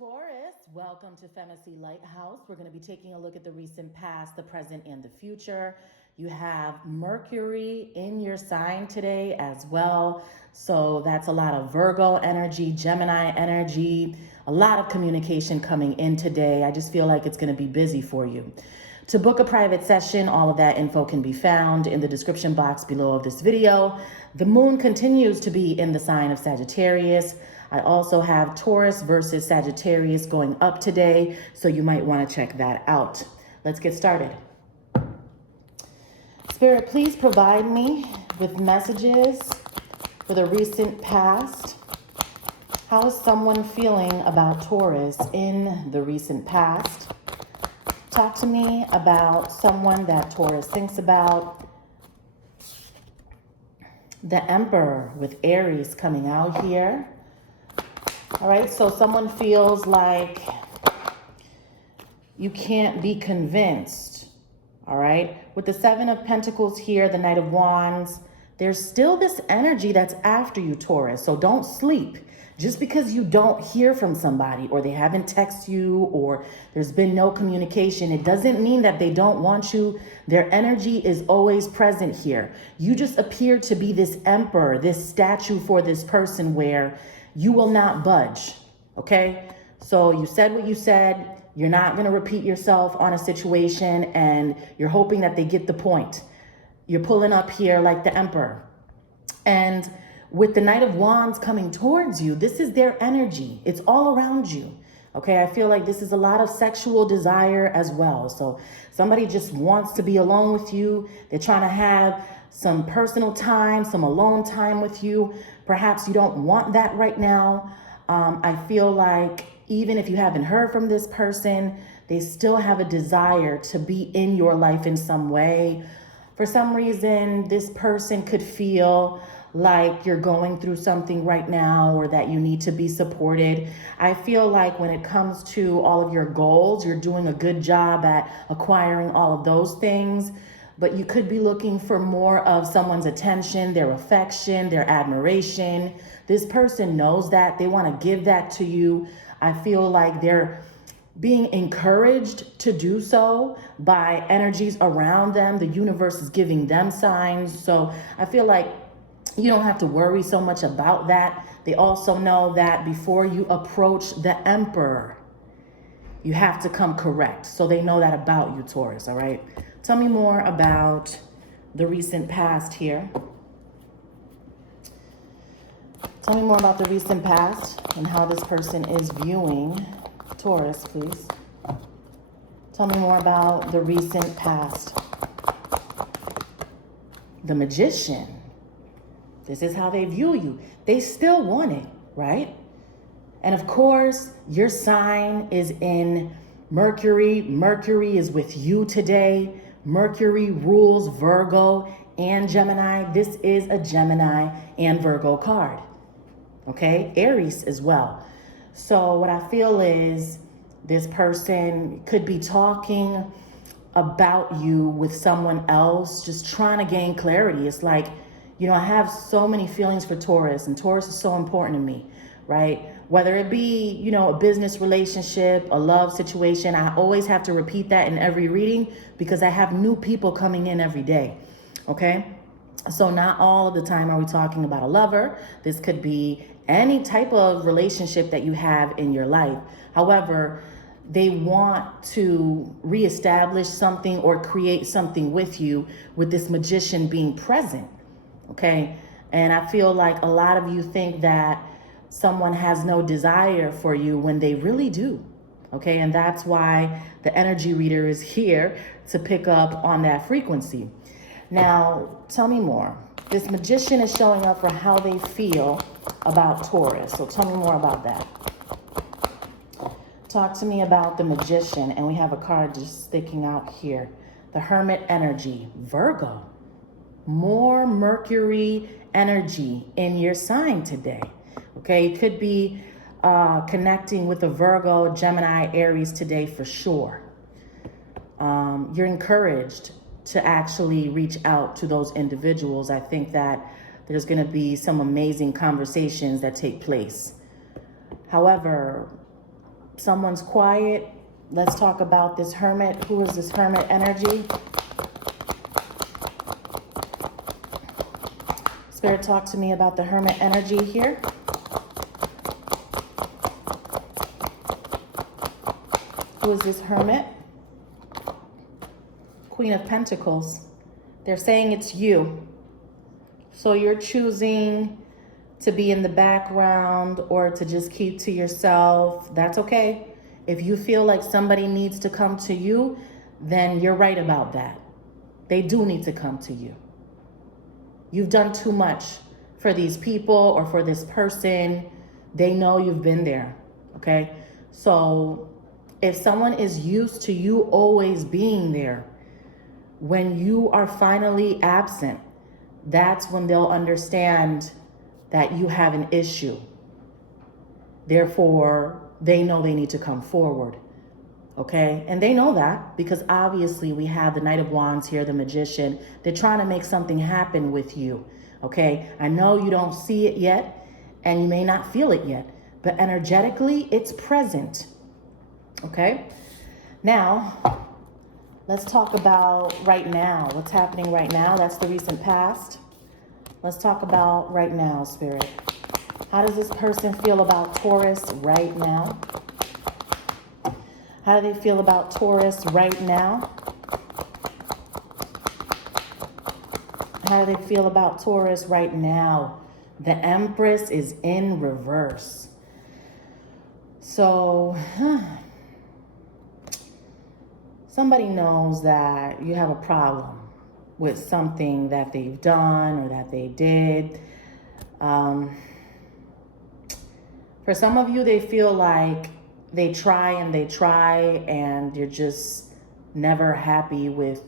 Taurus, welcome to FEMACY'S LightHouse. We're going to be taking a look at the recent past, the present, and the future. You have Mercury in your sign today as well. So that's a lot of Virgo energy, Gemini energy, a lot of communication coming in today. I just feel like it's going to be busy for you. To book a private session, all of that info can be found in the description box below of this video. The moon continues to be in the sign of Sagittarius. I also have Taurus versus Sagittarius going up today, so you might want to check that out. Let's get started. Spirit, please provide me with messages for the recent past. How is someone feeling about Taurus in the recent past? Talk to me about someone that Taurus thinks about. The Emperor with Aries coming out here. All right, so someone feels like you can't be convinced, all right? With the Seven of Pentacles here, the Knight of Wands, there's still this energy that's after you, Taurus, so don't sleep. Just because you don't hear from somebody or they haven't texted you or there's been no communication, it doesn't mean that they don't want you. Their energy is always present here. You just appear to be this emperor, this statue for this person where you will not budge, okay? So you said what you said. You're not going to repeat yourself on a situation, and you're hoping that they get the point. You're pulling up here like the emperor. And with the Knight of Wands coming towards you, this is their energy. It's all around you, okay? I feel like this is a lot of sexual desire as well. So somebody just wants to be alone with you. They're trying to have some personal time, some alone time with you. Perhaps you don't want that right now. I feel like even if you haven't heard from this person, they still have a desire to be in your life in some way. For some reason, this person could feel like you're going through something right now or that you need to be supported. I feel like when it comes to all of your goals, you're doing a good job at acquiring all of those things. But you could be looking for more of someone's attention, their affection, their admiration. This person knows that. They want to give that to you. I feel like they're being encouraged to do so by energies around them. The universe is giving them signs. So I feel like you don't have to worry so much about that. They also know that before you approach the emperor, you have to come correct. So they know that about you, Taurus, all right? Tell me more about the recent past here. Tell me more about the recent past and how this person is viewing Taurus, please. Tell me more about the recent past. The Magician. This is how they view you. They still want it, right? And of course, your sign is in Mercury. Mercury is with you today. Mercury rules Virgo and Gemini. This is a Gemini and Virgo card. Okay? Aries as well. So what I feel is this person could be talking about you with someone else, just trying to gain clarity. It's like, you know, I have so many feelings for Taurus, and Taurus is so important to me, right? Whether it be, you know, a business relationship, a love situation, I always have to repeat that in every reading because I have new people coming in every day, okay? So not all of the time are we talking about a lover. This could be any type of relationship that you have in your life. However, they want to reestablish something or create something with you with this Magician being present, okay? And I feel like a lot of you think that someone has no desire for you when they really do, okay? And that's why the energy reader is here to pick up on that frequency. Now, tell me more. This Magician is showing up for how they feel about Taurus. So tell me more about that. Talk to me about the Magician. And we have a card just sticking out here. The Hermit energy, Virgo. More Mercury energy in your sign today. Okay, it could be connecting with a Virgo, Gemini, Aries today for sure. You're encouraged to actually reach out to those individuals. I think that there's going to be some amazing conversations that take place. However, someone's quiet. Let's talk about this Hermit. Who is this Hermit energy? Spirit, talk to me about the Hermit energy here. Who is this Hermit? Queen of Pentacles. They're saying it's you. So you're choosing to be in the background or to just keep to yourself. That's okay. If you feel like somebody needs to come to you, then you're right about that. They do need to come to you. You've done too much for these people or for this person. They know you've been there, okay? So if someone is used to you always being there, when you are finally absent, that's when they'll understand that you have an issue. Therefore, they know they need to come forward, okay? And they know that because obviously we have the Knight of Wands here, the Magician. They're trying to make something happen with you, okay? I know you don't see it yet and you may not feel it yet, but energetically it's present, okay? Now, let's talk about right now. What's happening right now? That's the recent past. Let's talk about right now, Spirit. How does this person feel about Taurus right now? How do they feel about Taurus right now? How do they feel about Taurus right now? The Empress is in reverse. So, somebody knows that you have a problem with something that they've done or that they did. For some of you, they feel like they try and you're just never happy with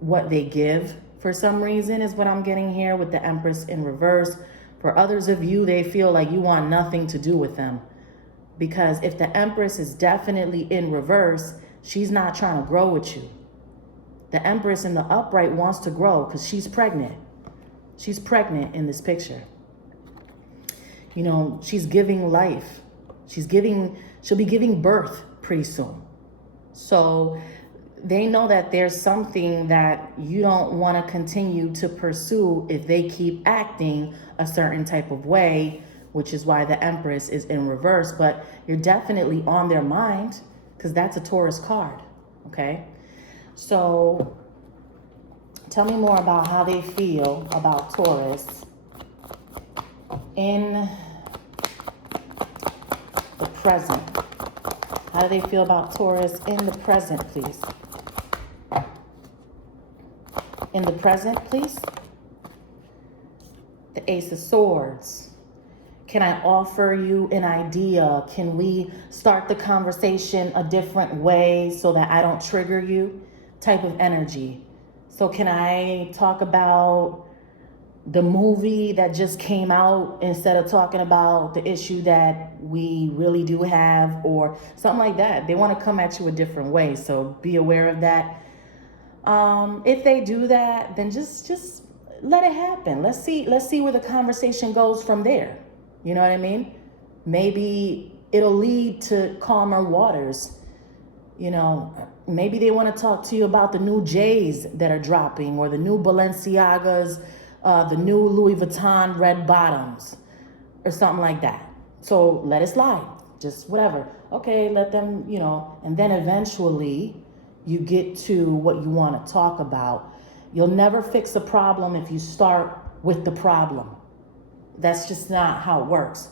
what they give for some reason is what I'm getting here with the Empress in reverse. For others of you, they feel like you want nothing to do with them. Because if the Empress is definitely in reverse, she's not trying to grow with you. The Empress in the upright wants to grow because she's pregnant. She's pregnant in this picture. You know, she's giving life. She'll be giving birth pretty soon. So they know that there's something that you don't want to continue to pursue if they keep acting a certain type of way, which is why the Empress is in reverse. But you're definitely on their mind because that's a Taurus card, okay? So tell me more about how they feel about Taurus in the present. How do they feel about Taurus in the present, please? In the present, please. The Ace of Swords. Can I offer you an idea? Can we start the conversation a different way so that I don't trigger you? Type of energy. So can I talk about the movie that just came out instead of talking about the issue that we really do have or something like that? They want to come at you a different way. So be aware of that. If they do that, then just let it happen. Let's see where the conversation goes from there. You know what I mean? Maybe it'll lead to calmer waters. You know, maybe they want to talk to you about the new J's that are dropping or the new Balenciagas, the new Louis Vuitton red bottoms or something like that. So let it slide, just whatever. Okay, let them, you know, and then eventually you get to what you want to talk about. You'll never fix a problem if you start with the problem. That's just not how it works.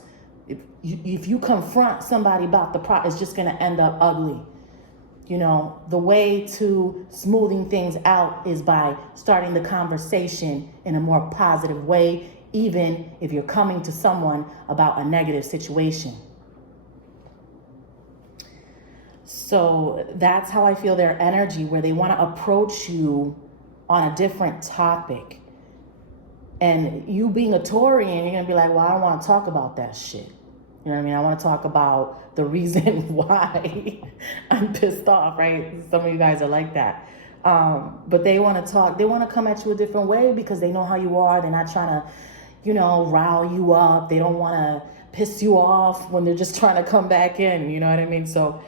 If you confront somebody about the problem, it's just going to end up ugly. You know, the way to smoothing things out is by starting the conversation in a more positive way, even if you're coming to someone about a negative situation. So that's how I feel their energy, where they want to approach you on a different topic. And you being a Taurian, you're going to be like, well, I don't want to talk about that shit. You know what I mean? I want to talk about the reason why I'm pissed off, right? Some of you guys are like that. But they want to talk. They want to come at you a different way because they know how you are. They're not trying to, you know, rile you up. They don't want to piss you off when they're just trying to come back in, you know what I mean? So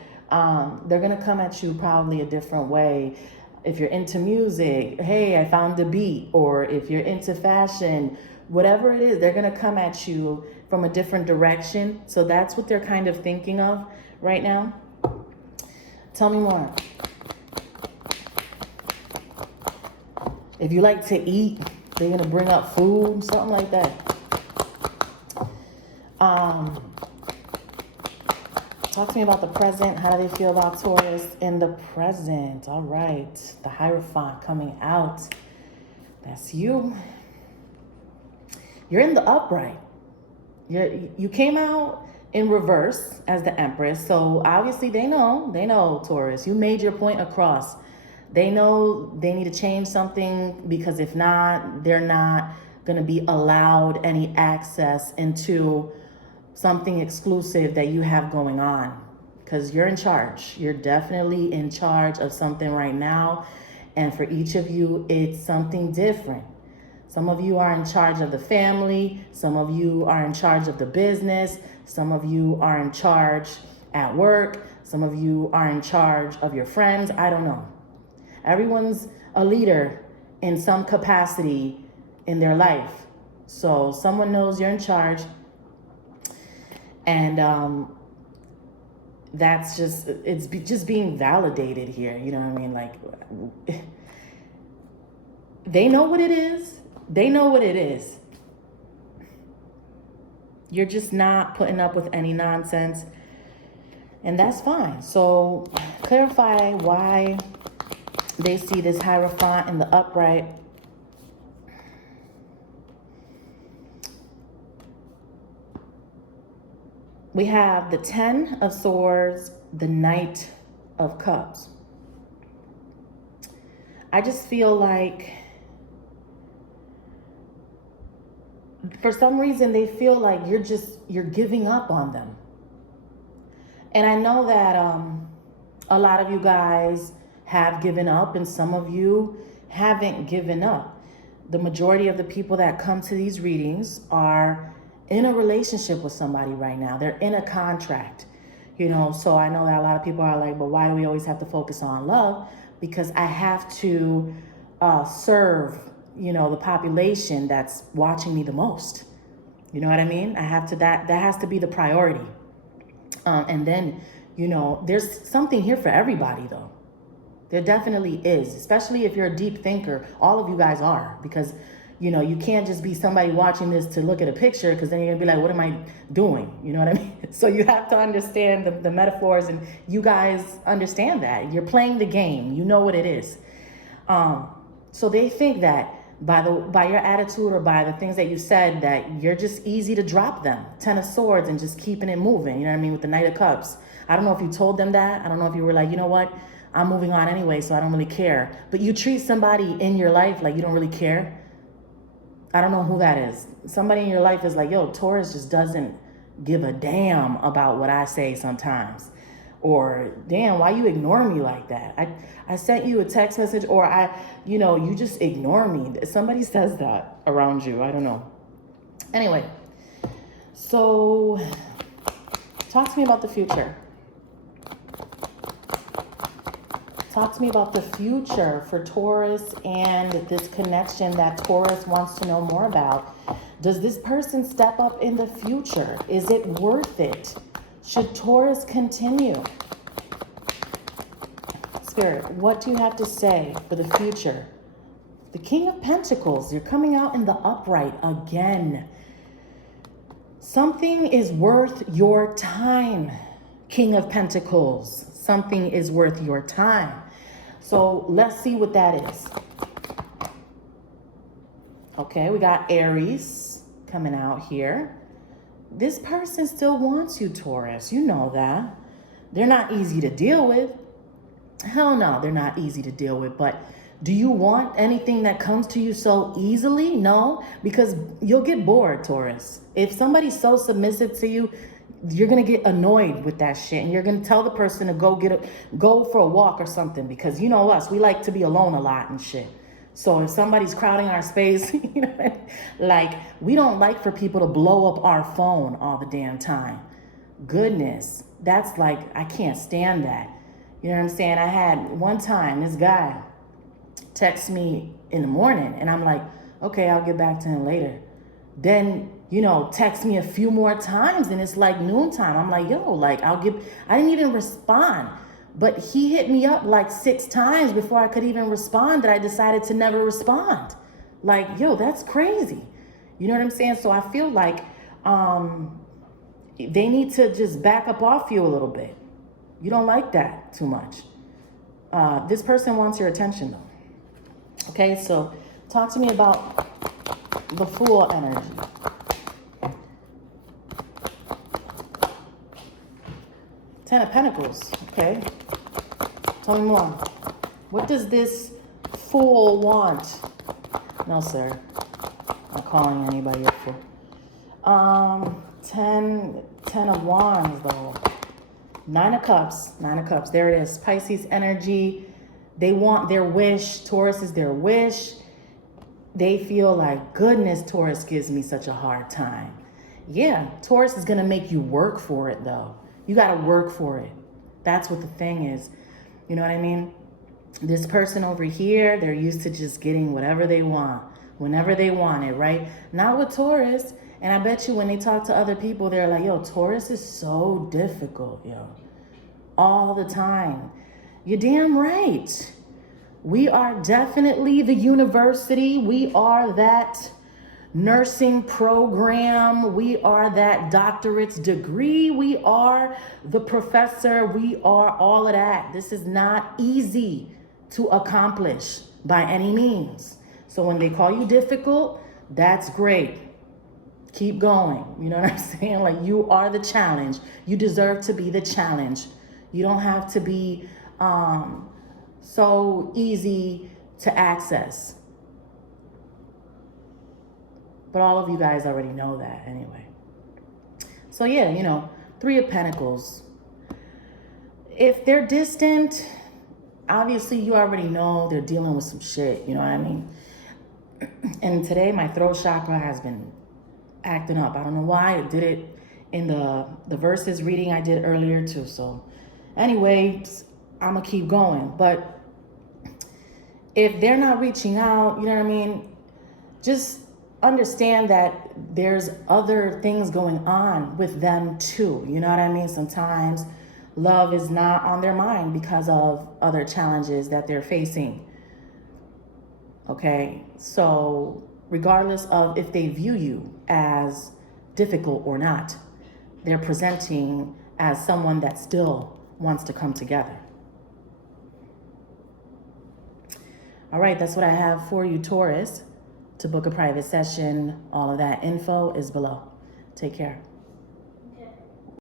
they're gonna come at you probably a different way. If you're into music, hey, I found the beat. Or if you're into fashion, whatever it is, they're gonna come at you from a different direction. So that's what they're kind of thinking of right now. Tell me more. If you like to eat, they're gonna bring up food, something like that. Talk to me about the present. How do they feel about Taurus in the present? All right, the Hierophant coming out. That's you. You're in the upright. You came out in reverse as the Empress. So obviously they know Taurus. You made your point across. They know they need to change something, because if not, they're not going to be allowed any access into something exclusive that you have going on, because you're in charge. You're definitely in charge of something right now. And for each of you, it's something different. Some of you are in charge of the family. Some of you are in charge of the business. Some of you are in charge at work. Some of you are in charge of your friends. I don't know. Everyone's a leader in some capacity in their life. So someone knows you're in charge. And that's it's just being validated here. You know what I mean? Like, they know what it is. They know what it is. You're just not putting up with any nonsense. And that's fine. So clarify why they see this Hierophant in the upright. We have the 10 of Swords, the Knight of Cups. I just feel like, for some reason, they feel like you're giving up on them. And I know that a lot of you guys have given up, and some of you haven't given up. The majority of the people that come to these readings are in a relationship with somebody right now. They're in a contract, you know. So I know that a lot of people are like, but why do we always have to focus on love? Because I have to serve, you know, the population that's watching me the most. You know what I mean? I have to, that has to be the priority. And then, you know, there's something here for everybody though. There definitely is, especially if you're a deep thinker. All of you guys are, because, you know, you can't just be somebody watching this to look at a picture, because then you're gonna be like, what am I doing? You know what I mean? So you have to understand the metaphors, and you guys understand that. You're playing the game. You know what it is. So they think that by your attitude or by the things that you said, that you're just easy to drop them. 10 of Swords and just keeping it moving. You know what I mean? With the Knight of Cups. I don't know if you told them that. I don't know if you were like, you know what? I'm moving on anyway, so I don't really care. But you treat somebody in your life like you don't really care. I don't know who that is. Somebody in your life is like, yo, Taurus just doesn't give a damn about what I say sometimes. Or, damn, why you ignore me like that? I sent you a text message, or you just ignore me. Somebody says that around you. I don't know. Anyway, so talk to me about the future. Talk to me about the future for Taurus and this connection that Taurus wants to know more about. Does this person step up in the future? Is it worth it? Should Taurus continue? Spirit, what do you have to say for the future? The King of Pentacles, you're coming out in the upright again. Something is worth your time, King of Pentacles. Something is worth your time. So let's see what that is. Okay, we got Aries coming out here. This person still wants you, Taurus. You know that. They're not easy to deal with. Hell no, they're not easy to deal with. But do you want anything that comes to you so easily? No, because you'll get bored, Taurus. If somebody's so submissive to you, you're going to get annoyed with that shit. And you're going to tell the person to go for a walk or something. Because you know us, we like to be alone a lot and shit. So if somebody's crowding our space, you know, like we don't like for people to blow up our phone all the damn time. Goodness, that's like, I can't stand that. You know what I'm saying? I had one time this guy text me in the morning and I'm like, okay, I'll get back to him later. Then, you know, text me a few more times and it's like noontime. I'm like, yo, like I didn't even respond. But he hit me up like 6 times before I could even respond that I decided to never respond. Like, yo, that's crazy. You know what I'm saying? So I feel like they need to just back up off you a little bit. You don't like that too much. This person wants your attention though. Okay, so talk to me about the Fool energy. Ten of Pentacles, okay. Tell me more. What does this Fool want? No, sir. I'm not calling anybody a fool. 10 of Wands, though. 9 of Cups. There it is. Pisces energy. They want their wish. Taurus is their wish. They feel like, goodness, Taurus gives me such a hard time. Yeah, Taurus is going to make you work for it, though. You got to work for it. That's what the thing is. You know what I mean? This person over here, they're used to just getting whatever they want, whenever they want it, right? Not with Taurus. And I bet you when they talk to other people, they're like, yo, Taurus is so difficult, yo. All the time. You're damn right. We are definitely the university. We are that nursing program. We are that doctorate's degree. We are the professor. We are all of that. This is not easy to accomplish by any means. So when they call you difficult, that's great. Keep going. You know what I'm saying? Like, you are the challenge. You deserve to be the challenge. You don't have to be so easy to access. But all of you guys already know that anyway. So yeah, you know, 3 of Pentacles. If they're distant, obviously you already know they're dealing with some shit, you know what I mean? And today my throat chakra has been acting up. I don't know why. I did it in the verses reading I did earlier too. So anyway, I'm gonna keep going. But if they're not reaching out, you know what I mean? Just understand that there's other things going on with them too. You know what I mean? Sometimes love is not on their mind because of other challenges that they're facing. Okay, so regardless of if they view you as difficult or not, they're presenting as someone that still wants to come together. All right, that's what I have for you, Taurus. To book a private session, all of that info is below. Take care.